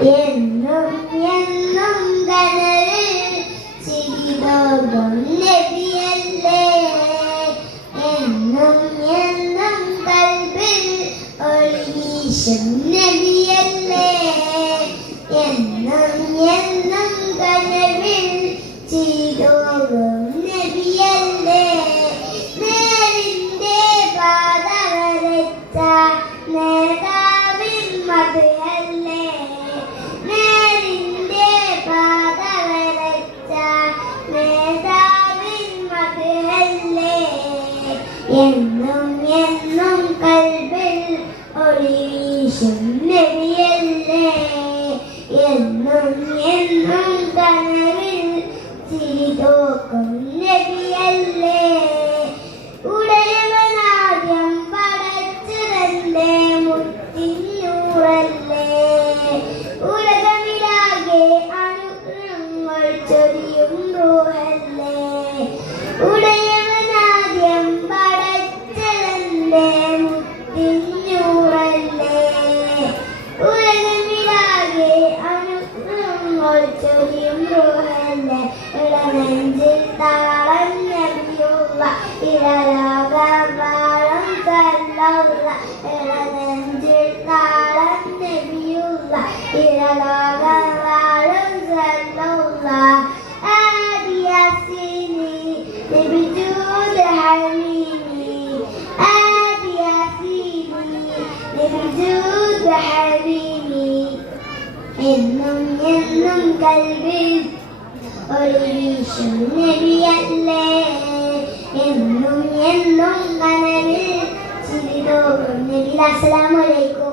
എന്നും എന്നും കനവിൽ ചിരിതോകും നബിയല്ലേ, എന്നും എന്നും കൽബിൽ ഒളിവീശും നബിയല്ലേ, എന്നും എന്നും കനവിൽ ചിരിതോകും നബിയല്ലേ, നേരിന്റെ പാത വരച്ച നേതാവിൻ മതയല്ലേ, നേരിന്റെ പാത വരച്ച നേതാവിൻ മതയല്ലേ, എന്നും എന്നും കൽബിൽ ഒളിവീശും നബിയല്ലേ, എന്നും എന്നും കനവിൽ ചിരിതോക്കും നബിയല്ലേ, ഉടയവനാദ്യം പടച്ചതന്റെ മുത്തിനൂറല്ലേ, ഉലകമിലാകെ അനുഗ്രഹങ്ങൾ ചൊരിയും റൂഹല്ലേ, ഉടയവനാദ്യം പടച്ചതന്റെ മുത്തിനൂറല്ലേ, ഉലകമിലാകെ അനുഗ്രഹങ്ങൾ ചൊരിയും റൂഹല്ലേ, ഇളനെഞ്ചിൽ താളം നബിയുള്ള ഇളലോകവാളം സല്ലല്ലാഹുള്ള, ഇളനെഞ്ചിൽ താളം നബിയുള്ള ഇളലോകവാളം സല്ലല്ലാഹുള്ള, ആദിയാസീനി നബി ജൂദ് ഹമീനി, ആദിയാസീനി നബി ജൂദ് ഹമീനി, എന്നും എന്നും കൽബിൽ ഒളിവീശും നബിയല്ലേ, എന്നും എന്നും കനവിൽ ചിരിതോകും നബി. അസ്സലാമു അലൈക്കും.